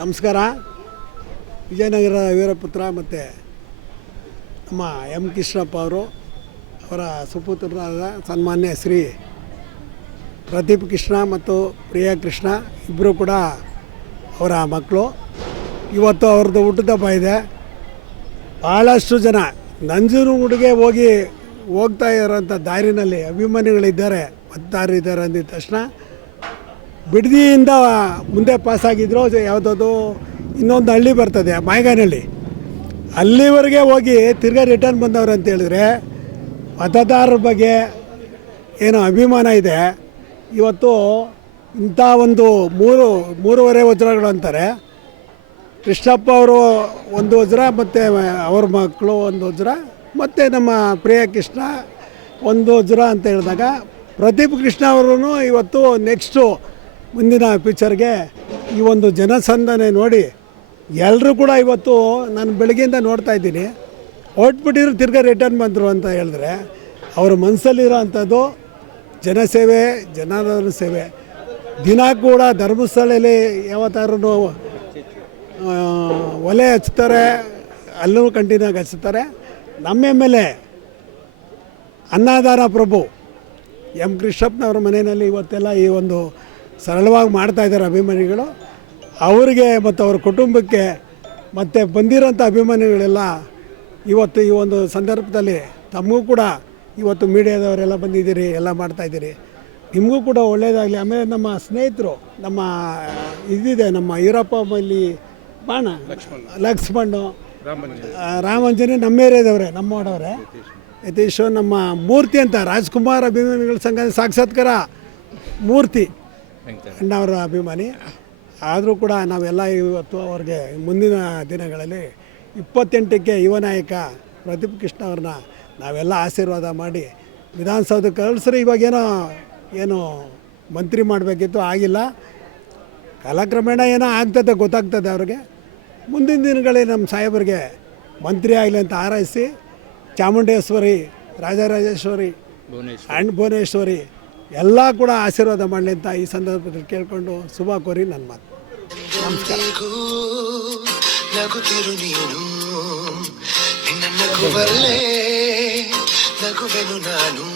ನಮಸ್ಕಾರ. ವಿಜಯನಗರ ವೀರಪುತ್ರ ಮತ್ತು ನಮ್ಮ ಎಂ ಕೃಷ್ಣಪ್ಪ ಅವರ ಸುಪುತ್ರರಾದ ಸನ್ಮಾನ್ಯ ಶ್ರೀ ಪ್ರದೀಪ್ ಕೃಷ್ಣ ಮತ್ತು ಪ್ರಿಯಾ ಕೃಷ್ಣ ಇಬ್ಬರು ಕೂಡ ಅವರ ಮಕ್ಕಳು. ಇವತ್ತು ಅವ್ರದ್ದು ಹುಟ್ಟುಹಬ್ಬ ಇದೆ. ಭಾಳಷ್ಟು ಜನ ನಂಜನಗೂಡಿಗೆ ಹೋಗ್ತಾ ಇರೋಂಥ ದಾರಿನಲ್ಲಿ ಅಭಿಮಾನಿಗಳಿದ್ದಾರೆ, ಮತದಾರರಿದ್ದಾರೆ ಅಂದಿದ ತಕ್ಷಣ ಬಿಡದಿಯಿಂದ ಮುಂದೆ ಪಾಸಾಗಿದ್ರು. ಯಾವುದದು ಇನ್ನೊಂದು ಹಳ್ಳಿ ಬರ್ತದೆ ಮಾಯಗಾನಹಳ್ಳಿ, ಅಲ್ಲಿವರೆಗೆ ಹೋಗಿ ತಿರ್ಗಾ ರಿಟರ್ನ್ ಬಂದವರು ಅಂತ ಹೇಳಿದ್ರೆ ಮತದಾರರ ಬಗ್ಗೆ ಏನೋ ಅಭಿಮಾನ ಇದೆ. ಇವತ್ತು ಇಂಥ ಒಂದು ಮೂರುವರೆ ವಜ್ರಗಳು ಅಂತಾರೆ. ಕೃಷ್ಣಪ್ಪ ಅವರು ಒಂದು ವಜ್ರ, ಮತ್ತು ಅವ್ರ ಮಕ್ಕಳು ಒಂದು ವಜ್ರ, ಮತ್ತು ನಮ್ಮ ಪ್ರಿಯ ಕೃಷ್ಣ ಒಂದು ವಜ್ರ ಅಂತ ಹೇಳಿದಾಗ ಪ್ರದೀಪ್ ಕೃಷ್ಣ ಅವರು ಇವತ್ತು ನೆಕ್ಸ್ಟು ಮುಂದಿನ ಪಿಕ್ಚರ್ಗೆ ಈ ಒಂದು ಜನಸಂದಣಿ ನೋಡಿ ಎಲ್ಲರೂ ಕೂಡ ಇವತ್ತು ನಾನು ಬೆಳಗ್ಗೆಯಿಂದ ನೋಡ್ತಾ ಇದ್ದೀನಿ, ಹೊಟ್ಬಿಟ್ಟಿದ್ರು ತಿರ್ಗಾ ರಿಟರ್ನ್ ಬಂದರು ಅಂತ ಹೇಳಿದ್ರೆ ಅವ್ರ ಮನಸ್ಸಲ್ಲಿರೋ ಅಂಥದ್ದು ಜನಸೇವೆ, ಜನಾರ್ದನ ಸೇವೆ. ದಿನ ಕೂಡ ಧರ್ಮಸ್ಥಳದಲ್ಲಿ ಯಾವತ್ತಾದ್ರೂ ಒಲೆ ಹಚ್ತಾರೆ, ಅಲ್ಲೂ ಕಂಟಿನ್ಯೂ ಆಗಿ ಹಚ್ತಾರೆ. ನಮ್ಮ ಮೇಲೆ ಅನ್ನದಾನ ಪ್ರಭು ಎಂ ಕೃಷ್ಣಪ್ಪನವ್ರ ಮನೆಯಲ್ಲಿ ಇವತ್ತೆಲ್ಲ ಈ ಒಂದು ಸರಳವಾಗಿ ಮಾಡ್ತಾಯಿದ್ದಾರೆ ಅಭಿಮಾನಿಗಳು. ಅವರಿಗೆ ಮತ್ತು ಅವ್ರ ಕುಟುಂಬಕ್ಕೆ ಮತ್ತು ಬಂದಿರೋಂಥ ಅಭಿಮಾನಿಗಳೆಲ್ಲ ಇವತ್ತು ಈ ಒಂದು ಸಂದರ್ಭದಲ್ಲಿ ತಮಗೂ ಕೂಡ ಇವತ್ತು ಮೀಡಿಯಾದವರೆಲ್ಲ ಬಂದಿದ್ದೀರಿ, ಎಲ್ಲ ಮಾಡ್ತಾಯಿದ್ದೀರಿ. ನಿಮಗೂ ಕೂಡ ಒಳ್ಳೆಯದಾಗಲಿ. ಆಮೇಲೆ ನಮ್ಮ ಸ್ನೇಹಿತರು, ನಮ್ಮ ಇದಿದೆ ನಮ್ಮ ಈರಪ್ಪ ಮಲ್ಲಿ ಬಾಣ ಲಕ್ಷ್ಮಣ್ಣು, ರಾಮಂಜನಿ ನಮ್ಮ ಏರಿಯಾದವ್ರೆ, ನಮ್ಮ ಮಾಡೋರೆ, ಯತೀಶು, ನಮ್ಮ ಮೂರ್ತಿ ಅಂತ ರಾಜ್ಕುಮಾರ್ ಅಭಿಮಾನಿಗಳ ಸಂಘದ ಸಾಕ್ಷಾತ್ಕಾರ ಮೂರ್ತಿ ಅಣ್ಣವರ ಅಭಿಮಾನಿ. ಆದರೂ ಕೂಡ ನಾವೆಲ್ಲ ಇವತ್ತು ಅವ್ರಿಗೆ ಮುಂದಿನ ದಿನಗಳಲ್ಲಿ 28ಕ್ಕೆ ಯುವ ನಾಯಕ ಪ್ರದೀಪ್ ಕೃಷ್ಣ ಅವ್ರನ್ನ ನಾವೆಲ್ಲ ಆಶೀರ್ವಾದ ಮಾಡಿ ವಿಧಾನಸೌಧಕ್ಕೆ ಕಳಿಸ್ರಿ. ಇವಾಗೇನೋ ಮಂತ್ರಿ ಮಾಡಬೇಕಿತ್ತು, ಆಗಿಲ್ಲ. ಕಾಲಕ್ರಮೇಣ ಏನೋ ಆಗ್ತದೆ, ಗೊತ್ತಾಗ್ತದೆ ಅವ್ರಿಗೆ. ಮುಂದಿನ ದಿನಗಳಲ್ಲಿ ನಮ್ಮ ಸಾಹೇಬರಿಗೆ ಮಂತ್ರಿ ಆಗಲಿ ಅಂತ ಹಾರೈಸಿ ಚಾಮುಂಡೇಶ್ವರಿ, ರಾಜರಾಜೇಶ್ವರಿ ಆ್ಯಂಡ್ ಭುವನೇಶ್ವರಿ ಎಲ್ಲ ಕೂಡ ಆಶೀರ್ವಾದ ಮಾಡಲಿ ಅಂತ ಈ ಸಂದರ್ಭದಲ್ಲಿ ಕೇಳಿಕೊಂಡು ಶುಭ ಕೋರಿ ನನ್ನ ಮಾತು. ನಮಸ್ಕಾರ. ನಗುವೆನು ನಾನು